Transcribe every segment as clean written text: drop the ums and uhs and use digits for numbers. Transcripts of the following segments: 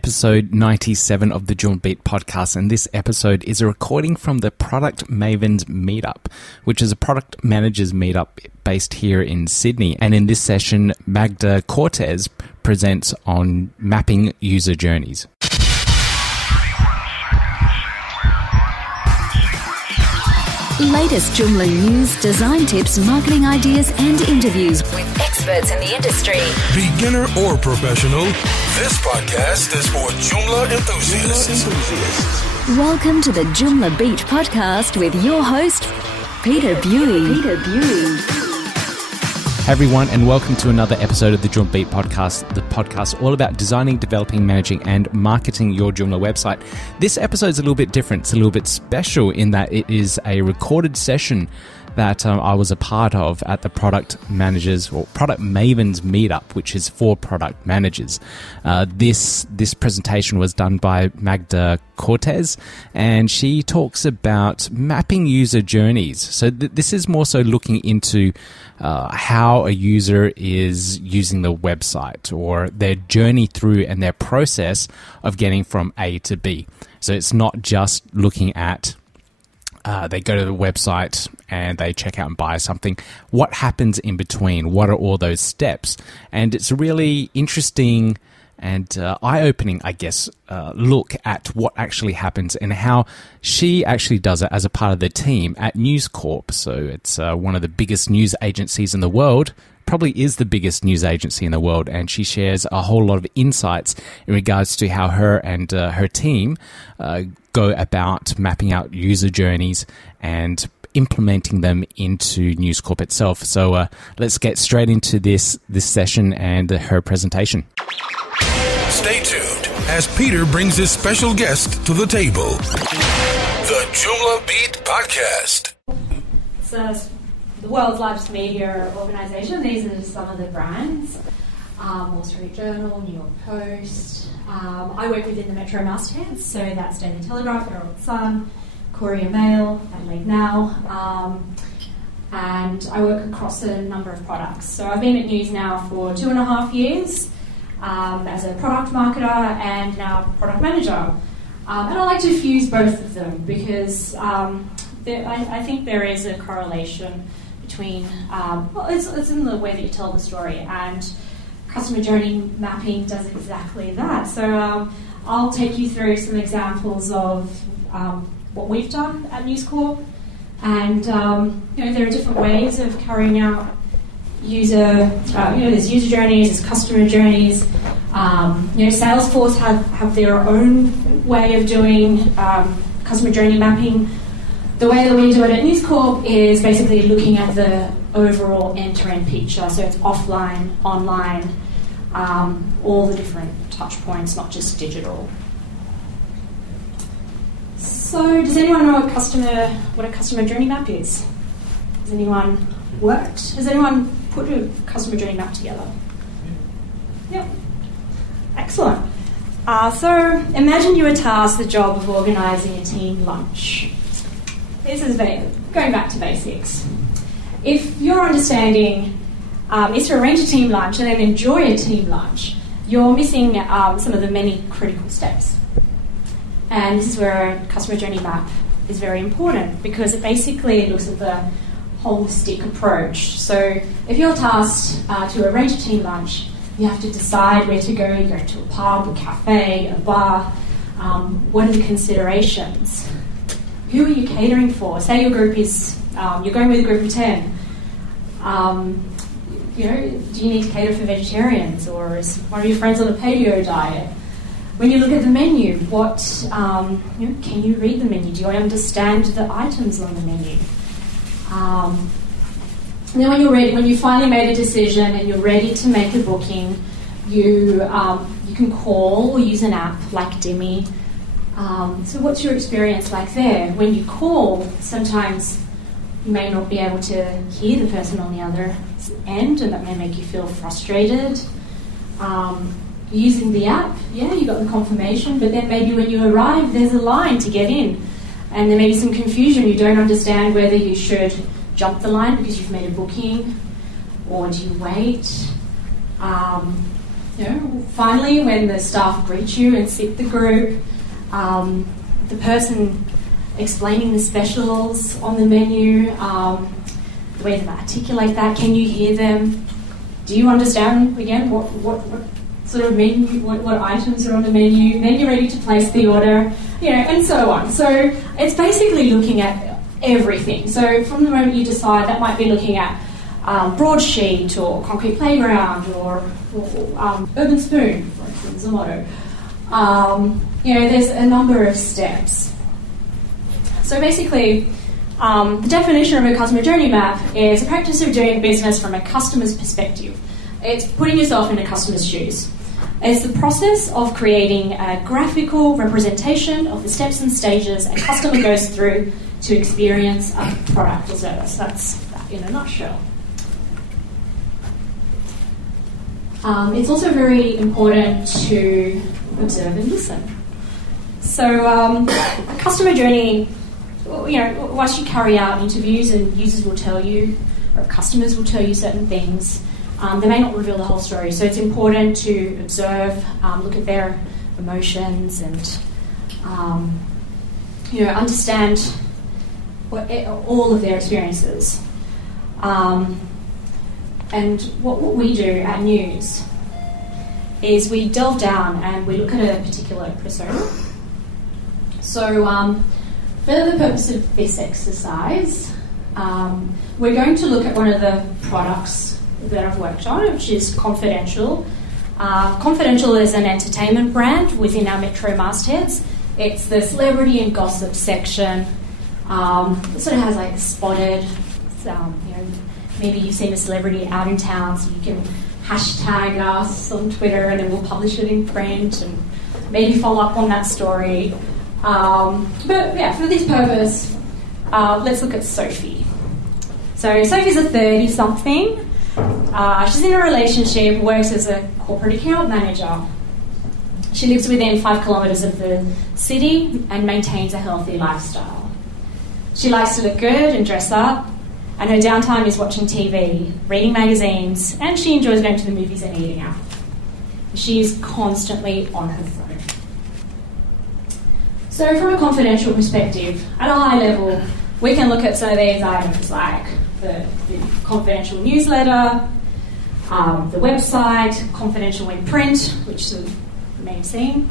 episode 97 of the Joomla Beat podcast, and this episode is a recording from the Product Mavens Meetup, which is a product managers meetup based here in Sydney. And in this session, Magda Cortez presents on mapping user journeys. Latest Joomla news, design tips, marketing ideas, and interviews with experts in the industry. Beginner or professional, this podcast is for Joomla enthusiasts. Welcome to the Joomla Beat podcast with your host, Peter Buey. Hey everyone, and welcome to another episode of the Joomla Beat podcast, the podcast all about designing, developing, managing, and marketing your Joomla website. This episode is a little bit different. It's a little bit special in that it is a recorded session that I was a part of at the Product Managers or Product Mavens Meetup, which is for product managers. This presentation was done by Magda Cortez, and she talks about mapping user journeys. So this is more so looking into how a user is using the website or their journey through and their process of getting from A to B. So it's not just looking at they go to the website and they check out and buy something. What happens in between? What are all those steps? And it's a really interesting and eye-opening, I guess, look at what actually happens and how she actually does it as a part of the team at News Corp. So it's one of the biggest news agencies in the world, probably is the biggest news agency in the world, and she shares a whole lot of insights in regards to how her and her team go about mapping out user journeys and implementing them into News Corp itself. So let's get straight into this session and her presentation. Stay tuned as Peter brings his special guest to the table. The Joomla Beat podcast. It's the world's largest media organisation. These are some of the brands. Wall Street Journal, New York Post. I work within the Metro mastheads, so that's Daily Telegraph, Herald Sun, Courier Mail, Adelaide Now, and I work across a number of products. So I've been at News now for 2.5 years as a product marketer and now product manager. And I like to fuse both of them because I think there is a correlation between, it's in the way that you tell the story, and customer journey mapping does exactly that. So I'll take you through some examples of what we've done at News Corp, and there are different ways of carrying out there's user journeys, there's customer journeys. Salesforce have their own way of doing customer journey mapping. The way that we do it at News Corp is basically looking at the overall end-to-end picture. So it's offline, online, all the different touch points, not just digital. So does anyone know what a customer journey map is? Has anyone worked? Has anyone put a customer journey map together? Yep. Excellent. So imagine you were tasked the job of organising a team lunch. This is going back to basics. If your understanding is to arrange a team lunch and then enjoy a team lunch, you're missing some of the many critical steps. And this is where a customer journey map is very important because it basically looks at the holistic approach. So if you're tasked to arrange a team lunch, you have to decide where to go. You're going to a pub, a cafe, a bar. What are the considerations? Who are you catering for? Say your group is, you're going with a group of 10. Do you need to cater for vegetarians, or is one of your friends on a paleo diet? When you look at the menu, can you read the menu? Do you understand the items on the menu? Then when you're ready, when you finally made a decision and you're ready to make a booking, you can call or use an app like Dimmy. So what's your experience like there? When you call, sometimes you may not be able to hear the person on the other end, and that may make you feel frustrated. Using the app, you got the confirmation, but then maybe when you arrive, there's a line to get in, and there may be some confusion. You don't understand whether you should jump the line because you've made a booking, or do you wait? Finally, when the staff greet you and sit the group, the person explaining the specials on the menu, the way they articulate that, can you hear them? Do you understand, again, what sort of menu, what items are on the menu? Then you're ready to place the order, and so on. So it's basically looking at everything. So from the moment you decide, that might be looking at broadsheet or concrete playground or urban spoon, for instance, a motto. There's a number of steps. So basically, the definition of a customer journey map is a practice of doing business from a customer's perspective. It's putting yourself in a customer's shoes. It's the process of creating a graphical representation of the steps and stages a customer goes through to experience a product or service. That's that in a nutshell. It's also very important to observe and listen. So a customer journey, once you carry out interviews and users will tell you, or customers will tell you certain things, they may not reveal the whole story. So it's important to observe, look at their emotions and, understand all of their experiences. And what we do at News is we delve down and we look at a particular persona. So for the purpose of this exercise, we're going to look at one of the products that I've worked on, which is Confidential. Confidential is an entertainment brand within our Metro mastheads. It's the celebrity and gossip section. It sort of has like spotted, maybe you've seen a celebrity out in town, so you can hashtag us on Twitter and then we'll publish it in print and maybe follow up on that story. But yeah, for this purpose, let's look at Sophie. So Sophie's a 30-something. She's in a relationship, works as a corporate account manager. She lives within 5 kilometres of the city and maintains a healthy lifestyle. She likes to look good and dress up, and her downtime is watching TV, reading magazines, and she enjoys going to the movies and eating out. She is constantly on her phone. So from a confidential perspective, at a high level, we can look at some of these items like the confidential newsletter, the website, confidential in print, which you may have seen.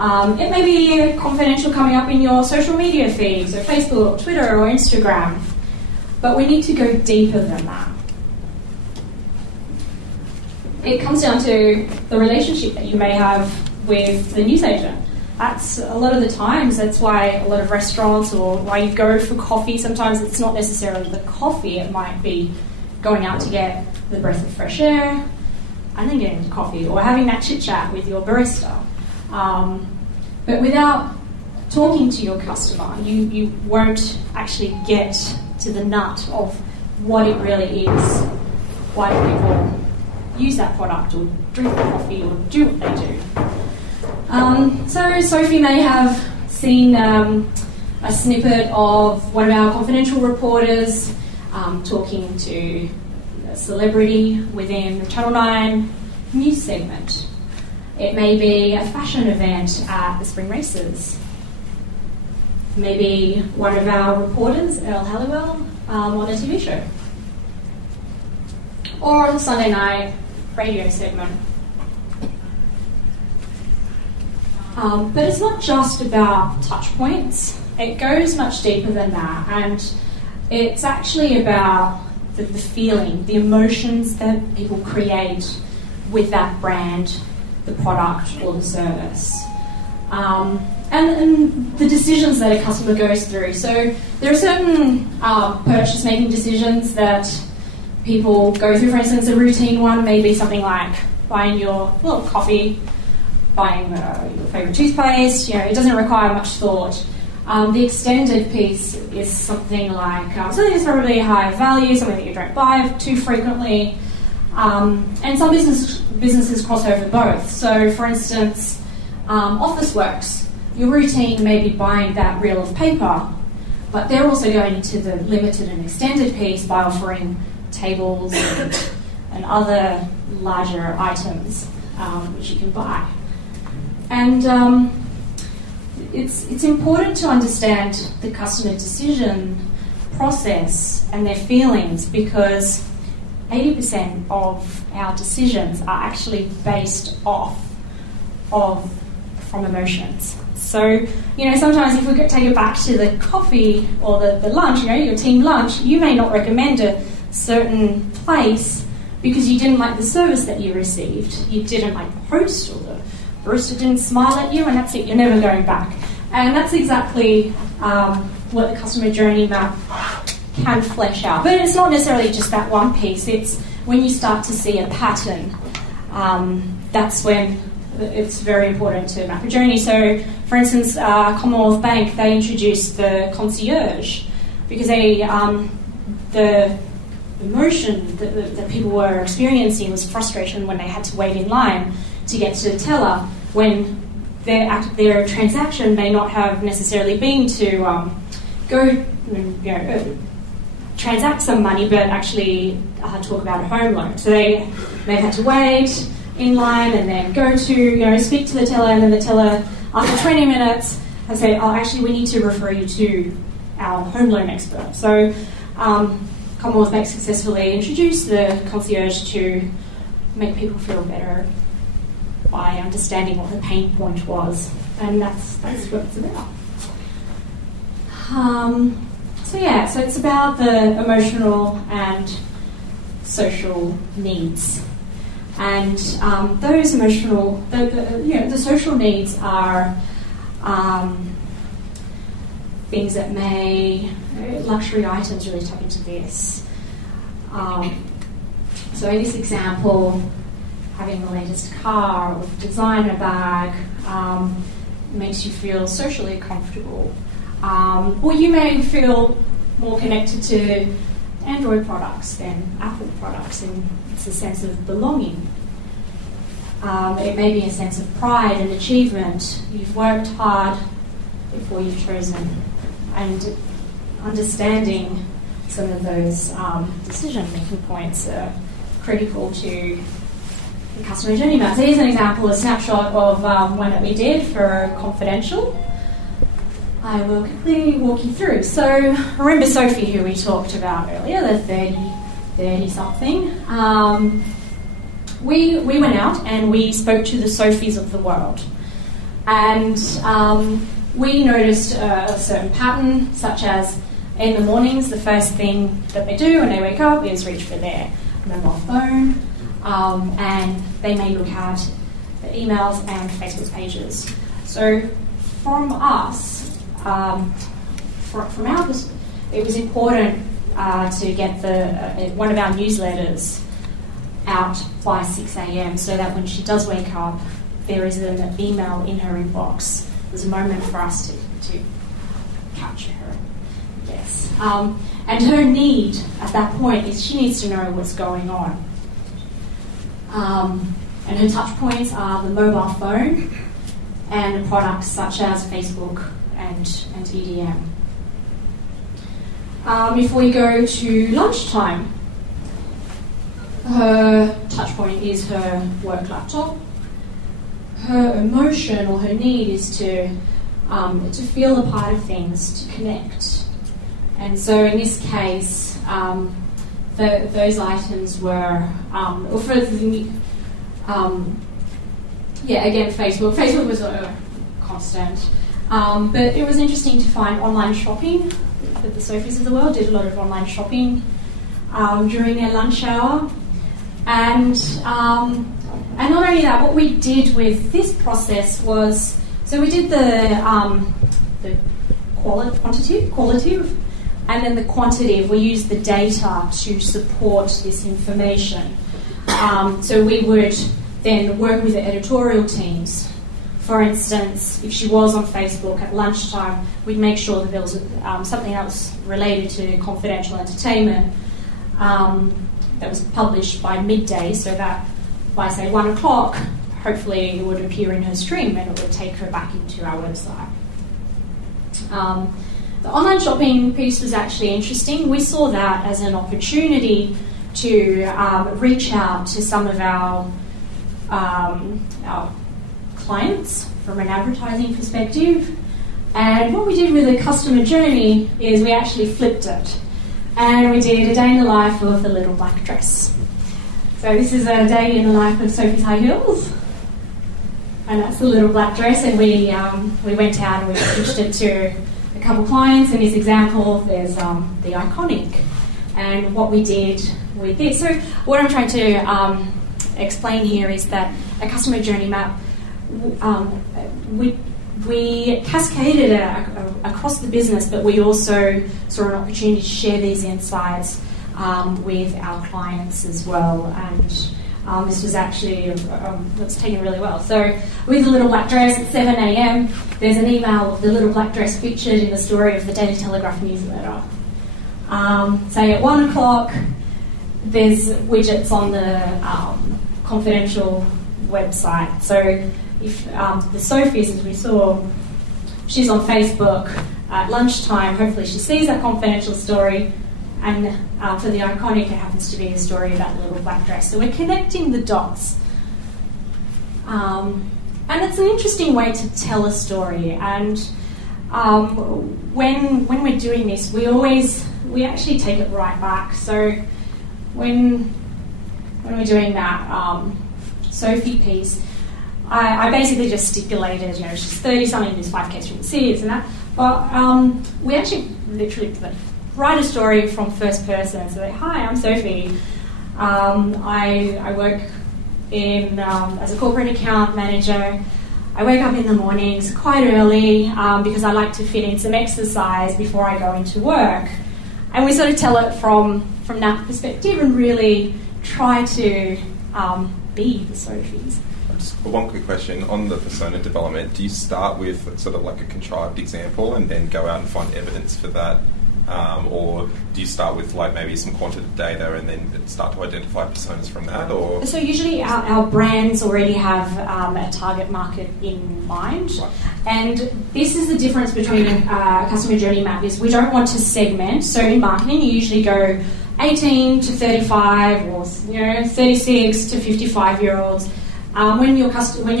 It may be confidential coming up in your social media feeds, so Facebook, Twitter, or Instagram. But we need to go deeper than that. It comes down to the relationship that you may have with the newsagent. That's a lot of the times, that's why a lot of restaurants or why you go for coffee, sometimes it's not necessarily the coffee, it might be going out to get the breath of fresh air and then getting the coffee, or having that chit-chat with your barista. But without talking to your customer, you won't actually get to the nut of what it really is, why people use that product or drink the coffee or do what they do. So Sophie may have seen a snippet of one of our confidential reporters talking to a celebrity within the Channel 9 news segment. It may be a fashion event at the spring races. Maybe one of our reporters, Earl Halliwell, on a TV show. Or the Sunday night radio segment. But it's not just about touch points. It goes much deeper than that, and it's actually about the feeling, the emotions that people create with that brand, the product or the service. And the decisions that a customer goes through. So there are certain purchase-making decisions that people go through. For instance, a routine one may be something like buying your coffee, buying your favourite toothpaste. It doesn't require much thought. The extended piece is something like something that's probably high value, something that you don't buy too frequently. And some businesses cross over both. So, for instance, Officeworks. Your routine may be buying that reel of paper, but they're also going into the limited and extended piece by offering tables and other larger items which you can buy. And it's important to understand the customer decision process and their feelings, because 80% of our decisions are actually based from emotions. So, sometimes if we take it back to the coffee or the lunch, your team lunch, you may not recommend a certain place because you didn't like the service that you received. You didn't like the host, or the barista didn't smile at you, and that's it, you're never going back. And that's exactly what the customer journey map can flesh out. But it's not necessarily just that one piece. It's when you start to see a pattern, that's when it's very important to map a journey. So, for instance, Commonwealth Bank, they introduced the concierge because the emotion that people were experiencing was frustration when they had to wait in line to get to the teller, when their transaction may not have necessarily been to go transact some money, but actually talk about a home loan. So they may have had to wait in line and then go to speak to the teller, and then the teller after 20 minutes has said, "Oh, actually, we need to refer you to our home loan expert." So Commonwealth Bank successfully introduced the concierge to make people feel better by understanding what the pain point was, and that's what it's about. So it's about the emotional and social needs, and those emotional, the social needs are things that luxury items really tap into this. So in this example, having the latest car or designer bag makes you feel socially comfortable. Or you may feel more connected to Android products than Apple products, and it's a sense of belonging. It may be a sense of pride and achievement. You've worked hard before you've chosen, and understanding some of those decision-making points are critical to the customer journey map. So here's an example, a snapshot of one that we did for Confidential. I will quickly walk you through. So remember Sophie, who we talked about earlier, the 30-something. We went out and we spoke to the Sophies of the world. And we noticed a certain pattern, such as in the mornings, the first thing that they do when they wake up is reach for their mobile phone, and they may look at the emails and Facebook pages. So from us, from our perspective, it was important to get one of our newsletters out by 6 a.m. so that when she does wake up, there is an email in her inbox. There's a moment for us to capture her. Yes. And her need at that point is she needs to know what's going on. And her touch points are the mobile phone and products such as Facebook and EDM. If we go to lunchtime, her touch point is her work laptop. Her emotion or her need is to feel a part of things, to connect. And so in this case, those items were, again, Facebook. Facebook was a constant. But it was interesting to find online shopping. The Sophies of the world did a lot of online shopping during their lunch hour. And not only that, what we did with this process was, so we did the qualitative, and then the quantitative. We used the data to support this information. So we would then work with the editorial teams. For instance, if she was on Facebook at lunchtime, we'd make sure that there was something that was related to confidential entertainment that was published by midday, so that by, say, 1 o'clock, hopefully it would appear in her stream and it would take her back into our website. The online shopping piece was actually interesting. We saw that as an opportunity to reach out to some of our our clients from an advertising perspective. And what we did with the customer journey is we actually flipped it. And we did a day in the life of the little black dress. So this is a day in the life of Sophie's high heels. And that's the little black dress. And we went out and we pitched it to a couple clients. In this example, there's the iconic. And what we did with this. So what I'm trying to explain here is that a customer journey map, we cascaded it across the business, but we also saw an opportunity to share these insights with our clients as well. And this was actually it's taken really well. So with the little black dress at 7 a.m, there's an email of the little black dress featured in the story of the Daily Telegraph newsletter. Say at 1 o'clock, there's widgets on the confidential website. So if the Sophie's, as we saw, she's on Facebook at lunchtime, hopefully she sees that confidential story, and for the iconic, it happens to be a story about the little black dress. So we're connecting the dots. And it's an interesting way to tell a story. And when we're doing this, we actually take it right back. So when we're doing that Sophie piece, I basically just stipulated, she's 30-something, does 5K through the cities and that. But we actually literally write a story from first person. So, hi, I'm Sophie. I work in as a corporate account manager. I wake up in the mornings quite early because I like to fit in some exercise before I go into work. And we sort of tell it from that perspective and really try to be the Sophies. Just one quick question on the persona development. Do you start with sort of like a contrived example and then go out and find evidence for that? Or do you start with like maybe some quantitative data and then start to identify personas from that? Or so usually our brands already have a target market in mind. Right. And this is the difference between a customer journey map is we don't want to segment. So in marketing you usually go 18 to 35 or 36 to 55-year-olds. When you're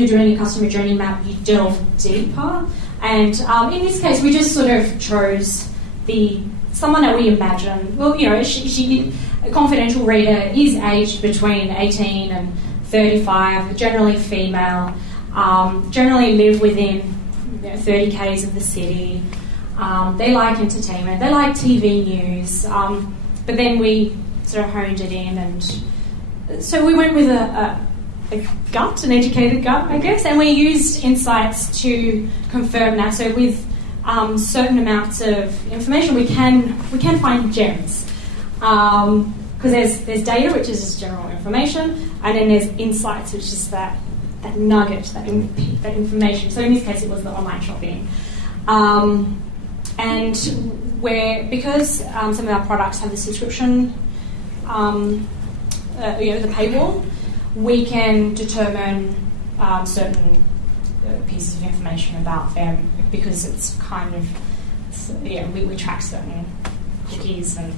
doing a customer journey map, you delve deeper. And in this case, we just sort of chose someone that we imagine. Well, she a confidential reader is aged between 18 and 35, generally female, generally live within 30 k's of the city. They like entertainment, they like TV news. But then we sort of honed it in, and so we went with an educated gut, I guess, and we used insights to confirm that. So with certain amounts of information, we can find gems because there's data, which is just general information, and then there's insights, which is that nugget, that information. So in this case, it was the online shopping, and because some of our products have the subscription, the paywall, we can determine certain pieces of information about them because it's kind of, we track certain cookies and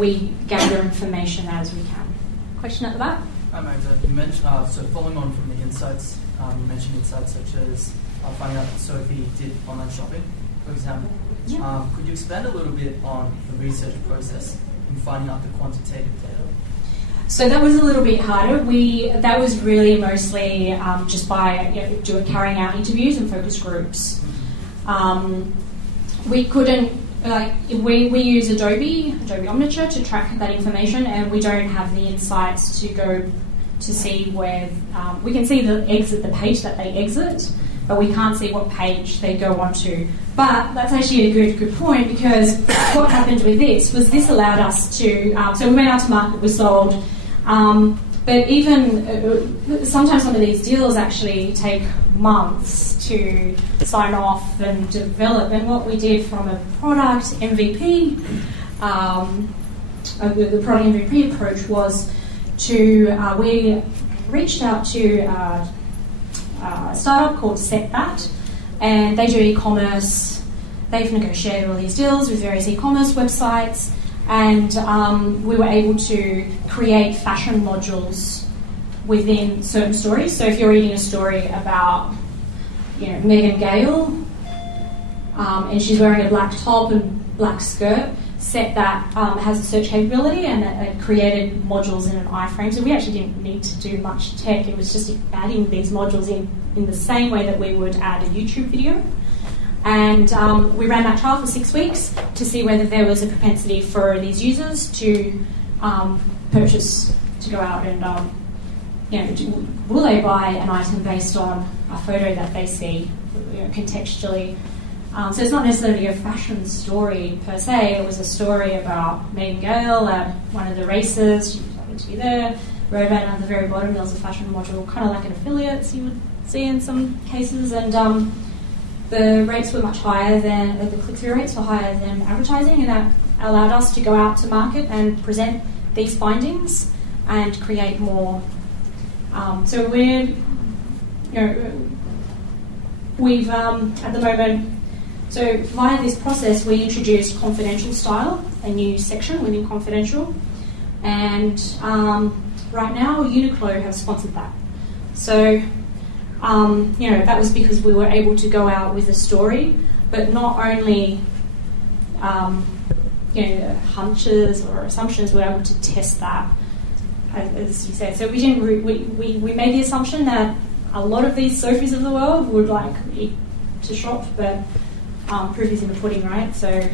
we gather information as we can. Question at the back? Magda, you mentioned, so following on from the insights, you mentioned insights such as finding out that Sophie did online shopping, for example. Yeah. Could you expand a little bit on the research process in finding out the quantitative data? So that was a little bit harder. That was really mostly just by carrying out interviews and focus groups. We couldn't we use Adobe Omniture to track that information, and we don't have the insights to go to see where we can see the page that they exit, but we can't see what page they go onto. But that's actually a good point, because what happened with this allowed us to so we went out to market, we sold. But even sometimes some of these deals actually take months to sign off and develop. And what we did from a product MVP, the product MVP approach was we reached out to a startup called SetThat, and they do e-commerce. They've negotiated all these deals with various e-commerce websites. And we were able to create fashion modules within certain stories. So if you're reading a story about, Megan Gale, and she's wearing a black top and black skirt, set that has a search capability, and it created modules in an iframe. So we actually didn't need to do much tech. It was just adding these modules in the same way that we would add a YouTube video. And we ran that trial for 6 weeks to see whether there was a propensity for these users to purchase, to go out and, will they buy an item based on a photo that they see, contextually. So it's not necessarily a fashion story per se. It was a story about Megan Gale at one of the races. She happened to be there. Wrote about it at the very bottom. There was a fashion module, kind of like an affiliate you would see in some cases. And the rates were much higher than, the click-through rates were higher than advertising, and that allowed us to go out to market and present these findings and create more. So we've at the moment. So via this process, we introduced confidential style, a new section within confidential, and right now Uniqlo have sponsored that. So that was because we were able to go out with a story, but not only hunches or assumptions. We were able to test that, as you said. So we didn't. We made the assumption that a lot of these Sophies of the world would like eat to shop, but proof is in the pudding, right? So,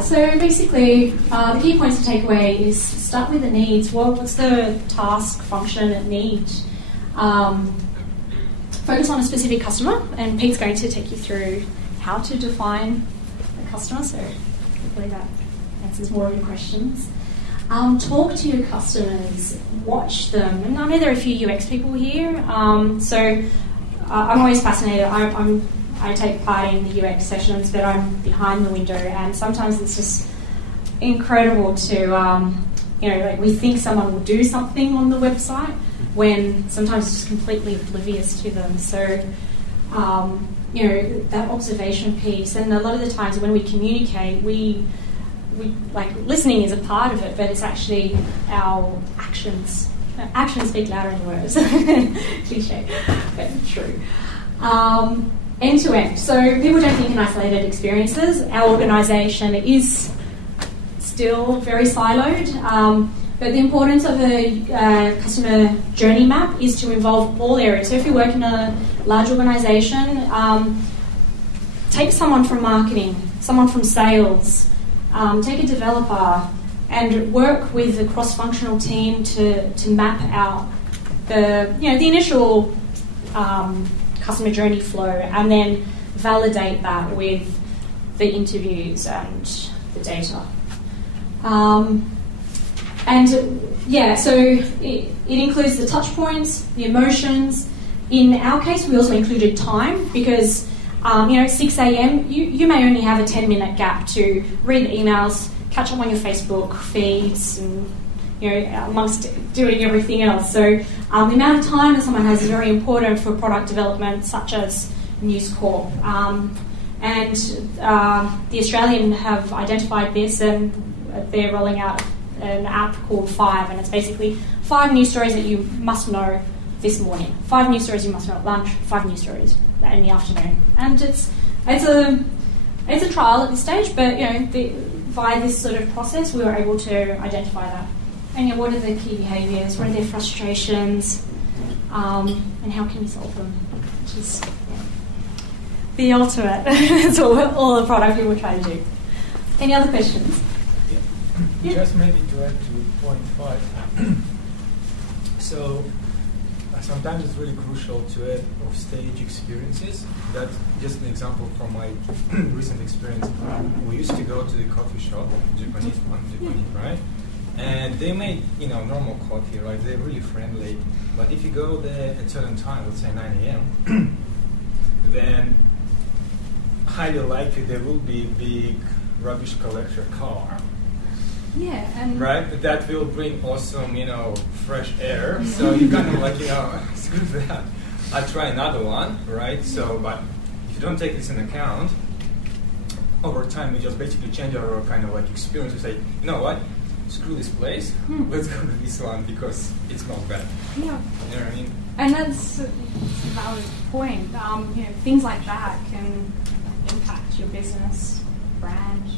so basically, the key points to take away is start with the needs. What's the task, function, need? Focus on a specific customer, and Pete's going to take you through how to define a customer, so hopefully that answers more of your questions. Talk to your customers, watch them, and I know there are a few UX people here, so I'm always fascinated. I take part in the UX sessions, but I'm behind the window, and sometimes it's just incredible to, we think someone will do something on the website when sometimes it's just completely oblivious to them. So, that observation piece, and a lot of the times when we communicate, we like listening is a part of it, but it's actually our actions. Actions speak louder than words. Cliche, but true. End to end. So people don't think in isolated experiences. Our organisation is still very siloed, but the importance of a customer journey map is to involve all areas. So if you work in a large organisation, take someone from marketing, someone from sales, take a developer, and work with a cross-functional team to map out the initial customer journey flow, and then validate that with the interviews and the data. So it includes the touch points, the emotions. In our case, we also included time because 6 a.m. you may only have a 10-minute gap to read the emails, catch up on your Facebook feeds, and amongst doing everything else. So the amount of time that someone has is very important for product development, such as News Corp. And the Australian have identified this, and they're rolling out an app called 5, and it's basically 5 news stories that you must know this morning, 5 news stories you must know at lunch, 5 news stories in the afternoon. And it's a trial at this stage, but via this sort of process, we were able to identify that. And what are the key behaviours? What are their frustrations? And how can we solve them? Which is the ultimate. That's all the product people try to do. Any other questions? Yeah. Just maybe to add to point 5. So sometimes it's really crucial to add off-stage experiences. That's just an example from my recent experience. We used to go to the coffee shop, Japanese, right? And they made, normal coffee, right? They're really friendly. But if you go there at a certain time, let's say 9 a.m., then highly likely there will be a big rubbish collector car. Yeah, and right, that will bring awesome, fresh air. So you kind of screw that. I'll try another one, right? So, but if you don't take this into account, over time we just basically change our kind of experience. We say, you know what? screw this place, let's go to this one because it's not bad. Yeah. You know what I mean? And that's a valid point. Things like that can impact your business, brand.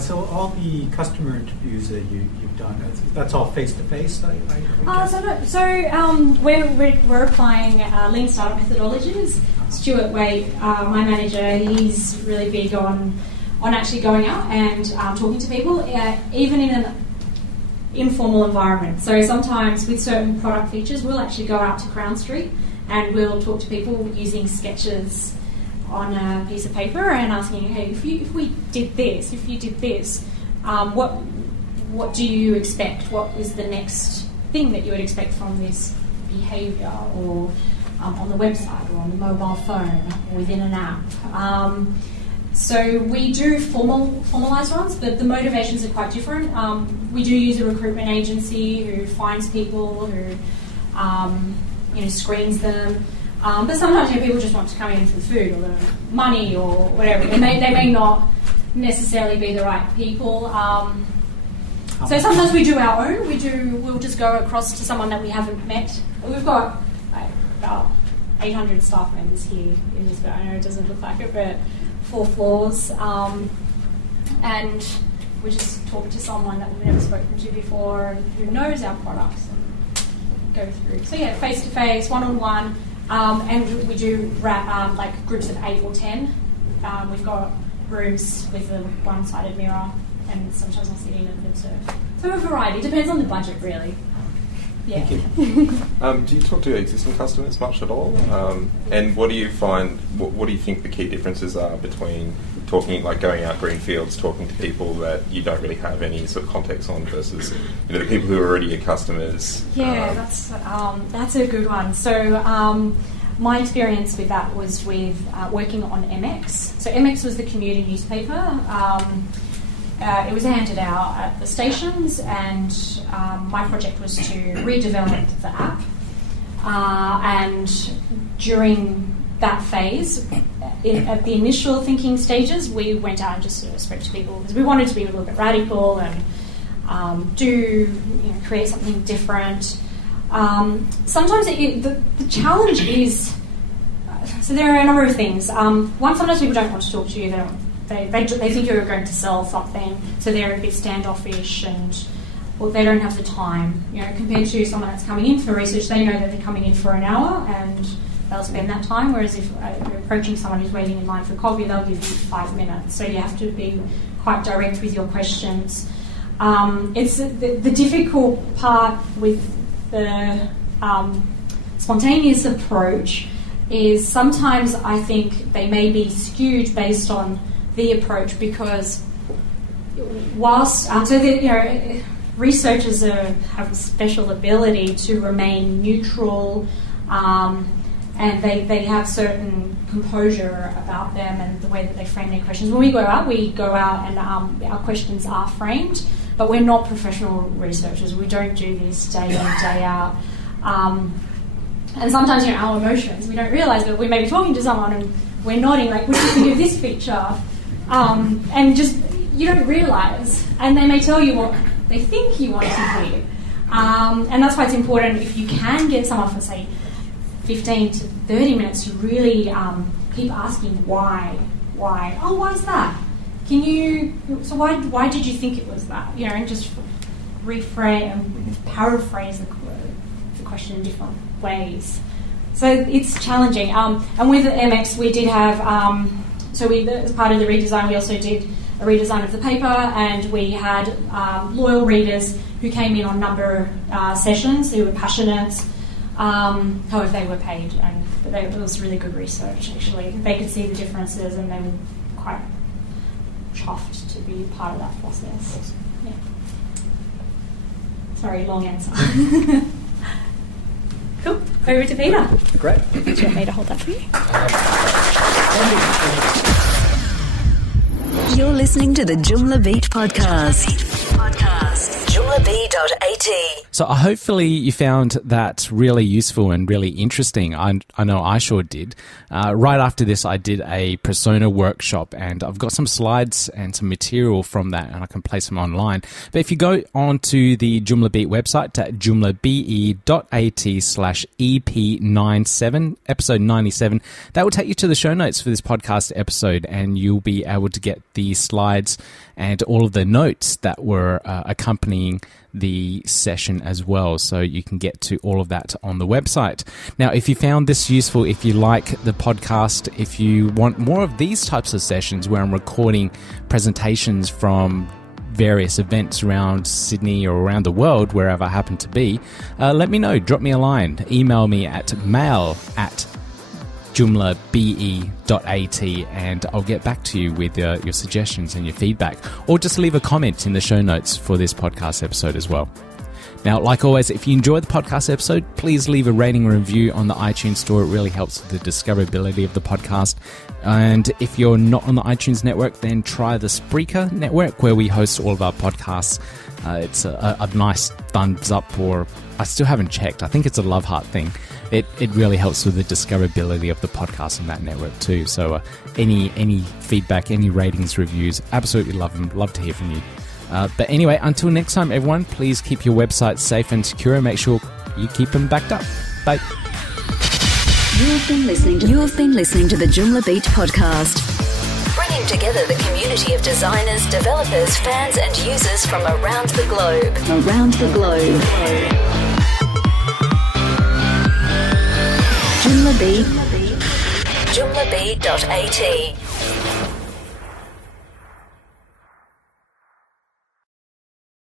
So all the customer interviews that you've done, that's all face-to-face? We're applying lean startup methodologies. Stuart Waite, my manager, he's really big on actually going out and talking to people, even in an informal environment. So sometimes with certain product features, we'll actually go out to Crown Street and we'll talk to people using sketches on a piece of paper and asking, hey, if we did this, what do you expect? What is the next thing that you would expect from this behaviour, or on the website, or on the mobile phone, or within an app? So we do formalised ones, but the motivations are quite different. We do use a recruitment agency who finds people, who screens them. But sometimes people just want to come in for the food or the money or whatever. They may not necessarily be the right people. So sometimes we do our own. We'll just go across to someone that we haven't met. We've got about 800 staff members here in Lisbon. I know it doesn't look like it, but 4 floors. And we just talk to someone that we've never spoken to before who knows our products and go through. So yeah, face-to-face, one-on-one. And we do groups of 8 or 10. We've got rooms with a one-sided mirror, and sometimes I'll sit in and observe. So a variety. Depends on the budget, really. Yeah. Do you talk to existing customers much at all? And what do you find? What do you think the key differences are between going out greenfields, talking to people that you don't really have any sort of context on, versus the people who are already your customers? Yeah, that's a good one. So my experience with that was with working on MX. So MX was the commuter newspaper. It was handed out at the stations, and my project was to redevelop the app. And during that phase, at the initial thinking stages, we went out and just sort of spoke to people because we wanted to be a little bit radical and create something different. Sometimes the challenge is, so there are a number of things. One, sometimes people don't want to talk to you. They think you're going to sell something, so they're a bit standoffish, and they don't have the time. Compared to someone that's coming in for research, they know that they're coming in for an hour and they'll spend that time. Whereas if you're approaching someone who's waiting in line for coffee, they'll give you 5 minutes. So you have to be quite direct with your questions. It's the difficult part with the spontaneous approach is sometimes I think they may be skewed based on the approach, because whilst researchers have a special ability to remain neutral, and they have certain composure about them and the way that they frame their questions. When we go out and our questions are framed, but we're not professional researchers. We don't do this day in, day out. And sometimes, our emotions, we don't realise that we may be talking to someone and we're nodding, like, what do you think of this feature? And just, you don't realise. And they may tell you what they think you want to hear. And that's why it's important, if you can get someone for, say, 15 to 30 minutes to really keep asking why. Oh, why is that? So why did you think it was that? And just rephrase and paraphrase the question in different ways. So it's challenging. And with the MX, we did have, as part of the redesign, we also did a redesign of the paper, and we had loyal readers who came in on number sessions, who were passionate. However, they were paid, and it was really good research, actually. They could see the differences, and they were quite chuffed to be part of that process. Awesome. Yeah. Sorry, long answer. Cool. Over to Peter. Great. Do you want me to hold that for you? You're listening to the Joomla Beat podcast. Joomla.at. So hopefully you found that really useful and really interesting. I know I sure did. Right after this, I did a persona workshop, and I've got some slides and some material from that, and I can place them online. But if you go onto the Joomla Beat website at joomlabe.at/EP97, episode 97, that will take you to the show notes for this podcast episode, and you'll be able to get the slides and all of the notes that were accompanying the session as well. So you can get to all of that on the website. Now, if you found this useful, if you like the podcast, if you want more of these types of sessions where I'm recording presentations from various events around Sydney or around the world, wherever I happen to be, let me know. Drop me a line. Email me at mail@joomlabe.at, and I'll get back to you with your suggestions and your feedback, or just leave a comment in the show notes for this podcast episode as well. Now, like always, if you enjoyed the podcast episode, please leave a rating and review on the iTunes store. It really helps with the discoverability of the podcast. And if you're not on the iTunes network, then try the Spreaker network, where we host all of our podcasts. It's a nice thumbs up, or I still haven't checked. I think it's a love heart thing. It really helps with the discoverability of the podcast on that network too. So any feedback, any ratings, reviews, absolutely love them. Love to hear from you. But anyway, until next time, everyone, please keep your websites safe and secure, and make sure you keep them backed up. Bye. You have been listening to the Joomla Beat podcast, bringing together the community of designers, developers, fans, and users from around the globe. Joomla Beat.at